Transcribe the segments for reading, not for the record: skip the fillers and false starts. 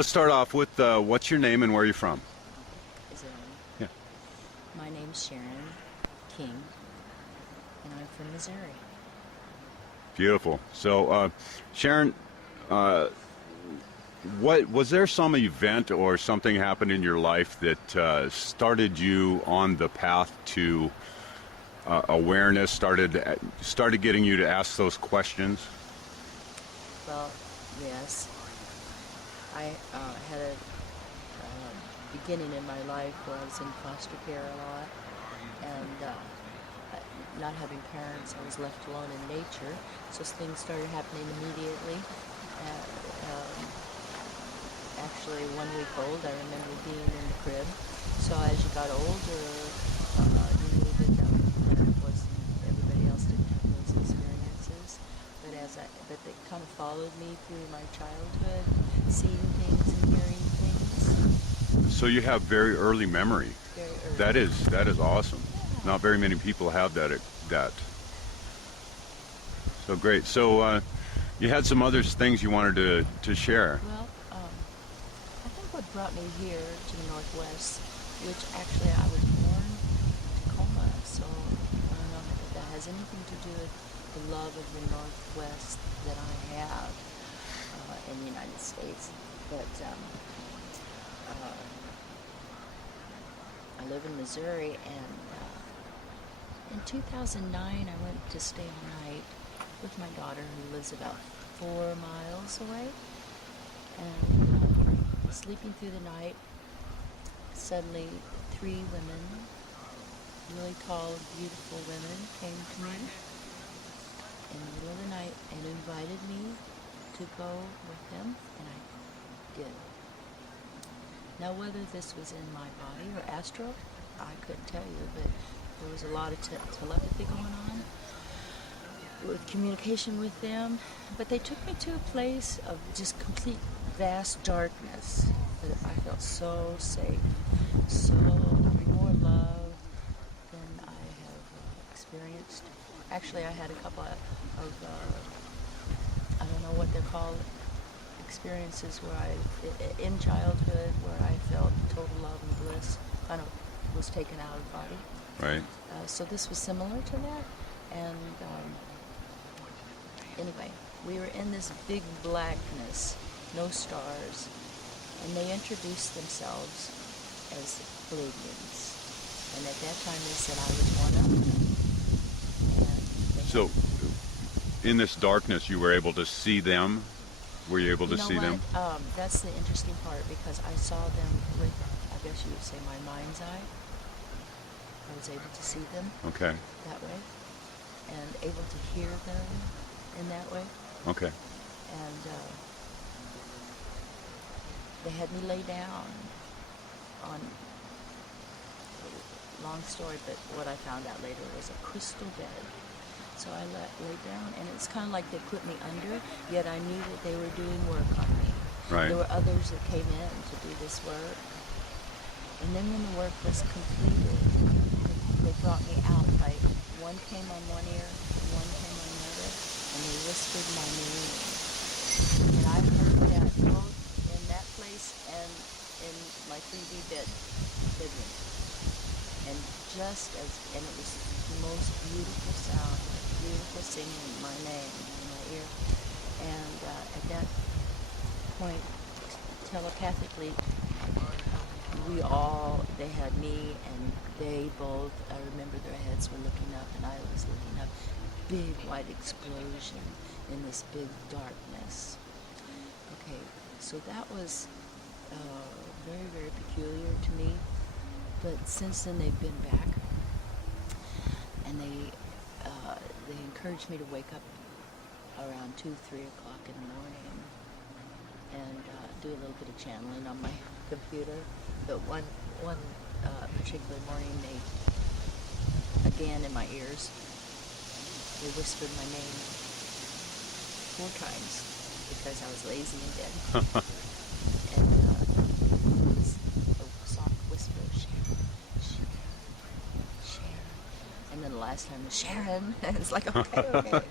Let's start off with what's your name and where are you from? Is it on? Yeah. My name's Sharon King, and I'm from Missouri. Beautiful. So, Sharon, what was there some event or something happened in your life that started you on the path to awareness? Started getting you to ask those questions. Well, yes. I had a beginning in my life where I was in foster care a lot, and not having parents, I was left alone in nature, so things started happening immediately. Actually, 1 week old, I remember being in the crib. So as you got older, you knew that wasn't, everybody else didn't have those experiences. But they kind of followed me through my childhood, seeing things and hearing things. So you have very early memory. Very early. That is awesome. Yeah. Not very many people have that. So great. So you had some other things you wanted to share. Well, I think what brought me here to the Northwest, which actually I was born in Tacoma, so I don't know if that has anything to do with the love of the Northwest that I have in the United States. But I live in Missouri, and in 2009 I went to stay a night with my daughter, who lives about 4 miles away, and sleeping through the night, suddenly 3 women, really tall, beautiful women, came to me in the middle of the night and invited me to go with them, and I did. Now, whether this was in my body or astral, I couldn't tell you, but there was a lot of telepathy going on with communication with them. But they took me to a place of just complete vast darkness that I felt so safe, so more love than I have experienced. Actually, I had a couple of I don't know what they're called, experiences where in childhood, where I felt total love and bliss, kind of was taken out of the body. Right. So this was similar to that, and anyway, we were in this big blackness, no stars, and they introduced themselves as Palladians. And at that time they said I was one of them. And So in this darkness, you were able to see them. Were you able to see them? That's the interesting part, because I saw them with, I guess you would say, my mind's eye. I was able to see them Okay. that way, and able to hear them in that way. Okay. And they had me lay down on, long story, but what I found out later was a crystal bed. So I lay down, and it's kind of like they put me under, yet I knew that they were doing work on me. Right. There were others that came in to do this work. And then when the work was completed, they brought me out. Like, one came on one ear, one came on the other, and they whispered my name. And I heard that both in that place and in my 3D bedroom. And and it was the most beautiful sound, beautiful singing my name in my ear. And at that point, telepathically, they had me, and they both, I remember their heads were looking up, and I was looking up. Big white explosion in this big darkness. Okay, so that was very, very peculiar to me. But since then they've been back, and they encouraged me to wake up around 2, 3 o'clock in the morning and do a little bit of channeling on my computer. But one particular morning, they, again in my ears, they whispered my name 4 times because I was lazy and dead. And it was a soft whisper, Sharon, Sharon, Sharon. And then the last time was Sharon. And it's like, okay.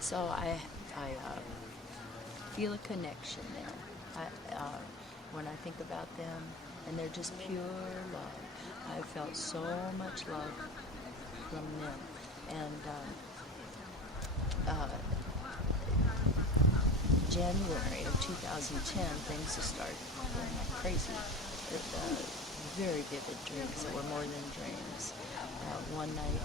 So I feel a connection there. when I think about them, and they're just pure love. I felt so much love from them, and January of 2010, things just started going like crazy. Very vivid dreams that were more than dreams. One night,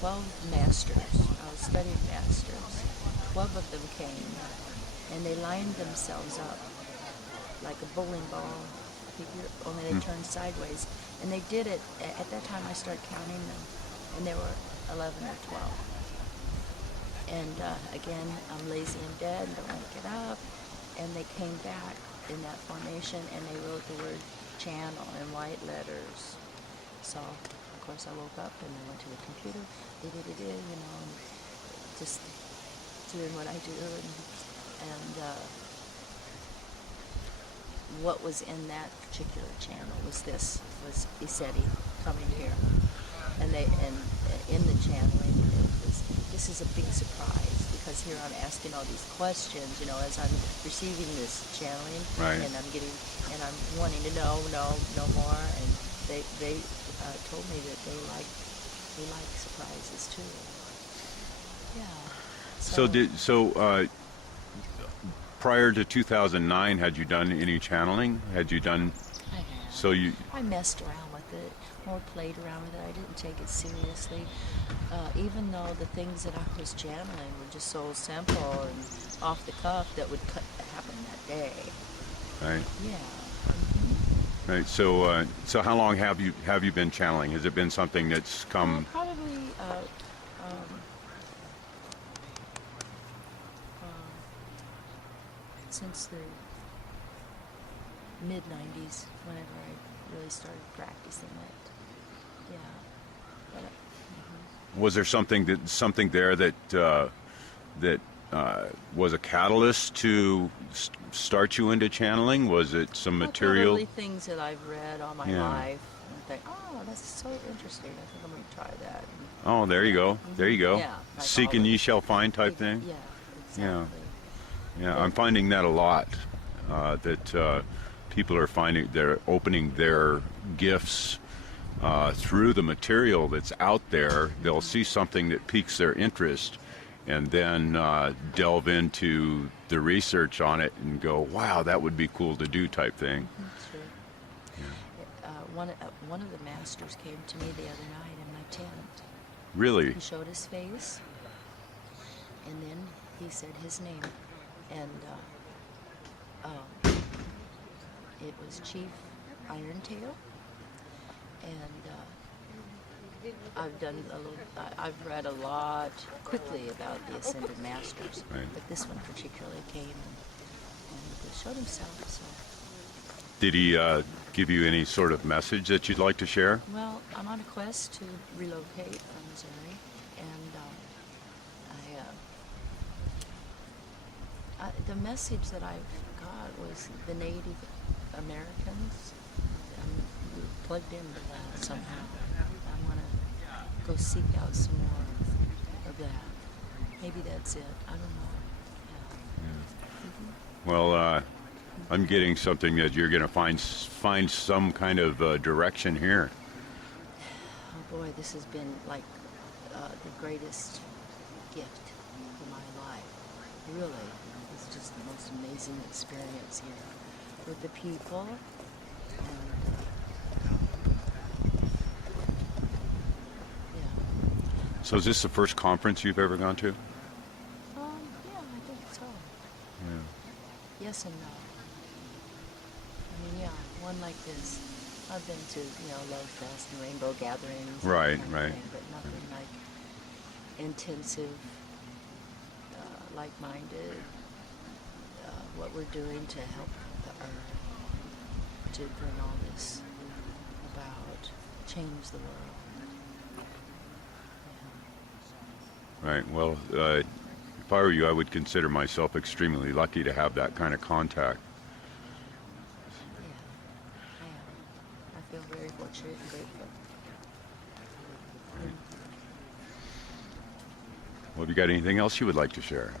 12 masters, studied masters, 12 of them came, and they lined themselves up like a bowling ball figure, only they turned sideways. And they did it, at that time I started counting them, and there were 11 or 12. And again, I'm lazy in bed, don't want to get up, and they came back in that formation, and they wrote the word channel in white letters. So, of course, I woke up and I went to the computer, and just doing what I do, and what was in that particular channel was ECETI coming here, and in the channeling, this is a big surprise, because here I'm asking all these questions, as I'm receiving this channeling, Right. and I'm wanting to know more, and they told me that they like surprises too. Yeah. So prior to 2009, had you done any channeling? Had you done? I have. So you. I messed around with it, or played around with it. I didn't take it seriously, even though the things that I was channeling were just so simple and off the cuff that would happen that day. Right. Yeah. Right. So how long have you been channeling? Has it been something that's come? Probably since the mid-90s, whenever I really started practicing it. Yeah. But, Was there something there that was a catalyst to start you into channeling? Was it some material? Probably things that I've read all my Yeah. life, and think, oh, that's so interesting. I think I'm going to try that. Oh, there you go. There you go. Yeah, like Seek all and the- ye shall find type thing. Yeah, exactly. Yeah, I'm finding that a lot. That people are finding they're opening their gifts through the material that's out there. They'll see something that piques their interest, and then delve into the research on it and go, "Wow, that would be cool to do," type thing. That's true. One of the masters came to me the other night in my tent. Really? He showed his face, and then he said his name, and it was Chief Irontail, and I've read a lot quickly about the Ascended Masters, Right. but this one particularly came and showed himself. So, Did he give you any sort of message that you'd like to share? well, I'm on a quest to relocate from Missouri, and the message that I got was the Native Americans. I'm plugged into that somehow. I want to go seek out some more of that. Maybe that's it. I don't know. Well, I'm getting something that you're going to find some kind of direction here. Oh boy, this has been like the greatest gift of my life. Really, it's just the most amazing experience here with the people, and yeah. So is this the first conference you've ever gone to? Yeah, I think so. Yeah. Yes and no. I mean, yeah, one like this. I've been to, Love Fest and Rainbow Gatherings. and Right, that kind of right. thing, but nothing like intensive, like-minded, what we're doing to help the earth, to bring all this about, change the world. Yeah. Right. Well, if I were you, I would consider myself extremely lucky to have that kind of contact. Yeah, I am. I feel very fortunate and grateful. Well, have you got anything else you would like to share?